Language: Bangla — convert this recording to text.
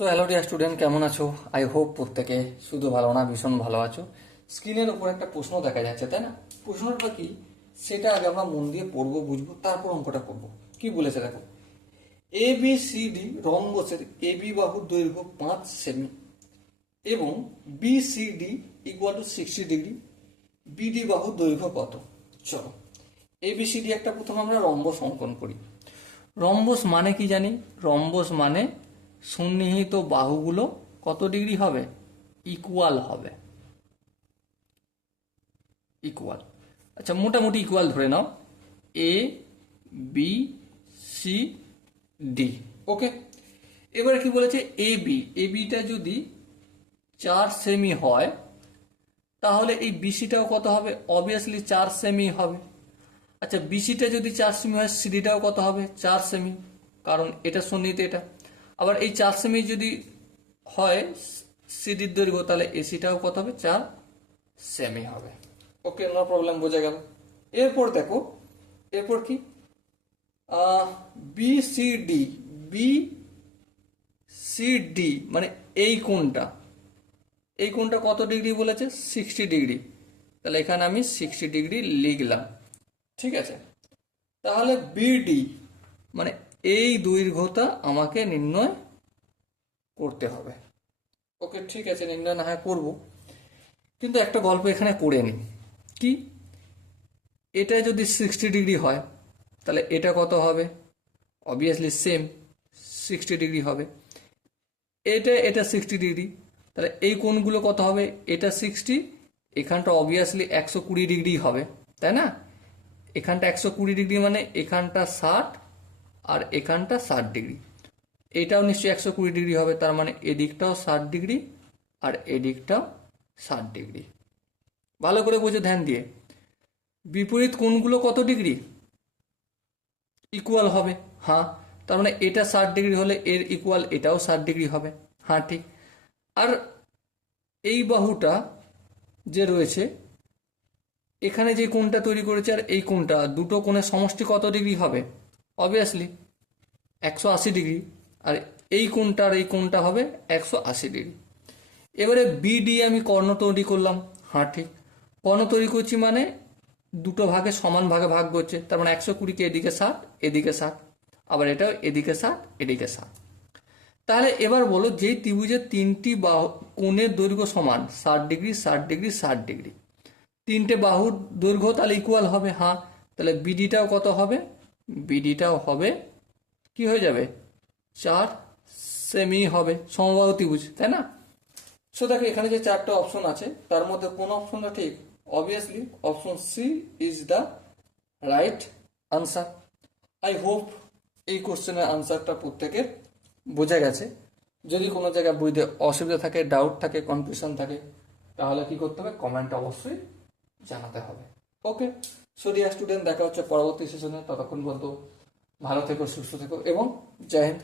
তো হ্যালো ডিয়ার স্টুডেন্ট, কেমন আছো? আই হোপ প্রত্যেকে শুধু ভালো না, ভীষণ ভালো আছো। স্ক্রিনের উপর একটা প্রশ্ন দেখা যাচ্ছে, তাই না? প্রশ্নটা কি সেটা আগে আমরা মন দিয়ে পড়বো, বুঝবো, তারপর অঙ্কটা করবো। কি বলেছে দেখো, এ বি সি ডি রম্বসের এ বি বাহুর দৈর্ঘ্য 5 সেমি এবং B C D equal to 60 degree, BD বাহুর দৈর্ঘ্য কত? চলো এ বি সি ডি একটা প্রথমে আমরা রম্বস অঙ্কন করি। রম্বস মানে কি জানি? রম্বস মানে সন্নিহিত বাহুগুলো কত ডিগ্রি হবে? ইকুয়াল হবে। ইকুয়াল, আচ্ছা মোটামুটি ইকুয়াল ধরে নাও। এ বি সি ডি, ওকে। এবারে কি বলেছে? এ বি, এ বিটা যদি 4 সেমি হয় তাহলে এই বিসিটাও কত হবে? অবভিয়াসলি 4 সেমি হবে। আচ্ছা বিসিটা যদি 4 সেমি হয়, সিডিটাও কত হবে? 4 সেমি, কারণ এটা সন্নিহিত এটা। আবার এই 4 সেমি যদি হয় সিডির দৈর্ঘ্য, তাহলে এসিটাও কত হবে? 4 সেমি হবে। ওকে, নো প্রবলেম, বোঝা গেল। এরপর দেখো, এরপর কি বিসিডি, বি সি ডি মানে এই কোণটা, এই কোণটা কত ডিগ্রি বলেছে? 60 ডিগ্রি। তাহলে এখানে আমি 60 ডিগ্রি লিখলাম, ঠিক আছে। তাহলে বিডি মানে এই দৈর্ঘ্যটা আমাকে নির্ণয় করতে হবে। ওকে ঠিক আছে, নির্ণয় না হয় করবো, কিন্তু একটা গল্প এখানে করে নিই। কি, এটা যদি 60 ডিগ্রি হয় তাহলে এটা কত হবে? অবভিয়াসলি সেম 60 ডিগ্রি হবে। এটা এটা 60 ডিগ্রি, তাহলে এই কোণগুলো কত হবে? এটা 60, এখানটা অবভিয়াসলি 120 ডিগ্রি হবে, তাই না? এখানটা 120 ডিগ্রি মানে এখানটা 60 আর এখানটা 60 ডিগ্রি। এটাও নিশ্চয়ই 120 ডিগ্রি হবে, তার মানে এদিকটাও 60 ডিগ্রি আর এদিকটাও 60 ডিগ্রি। ভালো করে বুঝে ধ্যান দিয়ে। বিপরীত কোণগুলো কত ডিগ্রি? ইকুয়াল হবে, হ্যাঁ। তার মানে এটা 60 ডিগ্রি হলে এর ইকুয়াল এটাও 60 ডিগ্রি হবে, হ্যাঁ ঠিক। আর এই বাহুটা যে রয়েছে, এখানে যে কোণটা তৈরি করেছে আর এই কোণটা, দুটো কোণের সমষ্টি কত ডিগ্রি হবে? Obviously 180 degree. আর এই কোণটা আর এই কোণটা হবে 180 ডিগ্রি। এবারে বিডি আমি কর্ণ তৈরি করলাম, হ্যাঁ ঠিক। কর্ণ তৈরি করছি মানে দুটো ভাগে সমান ভাগে ভাগ করছে, তার মানে 120কে এদিকে 60 এদিকে 60, আবার এটাও এদিকে 60 এদিকে 60। তাহলে এবার বলো, যেই ত্রিভুজের তিনটি বাহু কোণের দৈর্ঘ্য সমান 60 ডিগ্রি, 60 ডিগ্রি, 60 ডিগ্রি, তিনটে বাহুর দৈর্ঘ্য তাহলে ইকুয়াল হবে, হ্যাঁ। তাহলে বিডিটাও কত হবে? বিডিটাও হবে, কি হয়ে যাবে? 4 সেমি হবে, সমবাহু ত্রিভুজ, তাই না? সো দেখো এখানে যে চারটা অপশন আছে তার মধ্যে কোন অপশনটা ঠিক? Obviously option C is the right answer. I hope এই কোশ্চেনের আনসারটা প্রত্যেকের বোঝা গেছে। যদি কোনো জায়গায় বুঝতে অসুবিধা থাকে, ডাউট থাকে, কনফিউশন থাকে, তাহলে কি করতে হবে? কমেন্ট অবশ্যই জানাতে হবে। ওকে, সো ডিয়ার স্টুডেন্ট, দেখা হচ্ছে পরবর্তী সেশনে। ততক্ষণ পর্যন্ত ভালো থেকো, সুস্থ থেকো এবং জয় হিন্দ।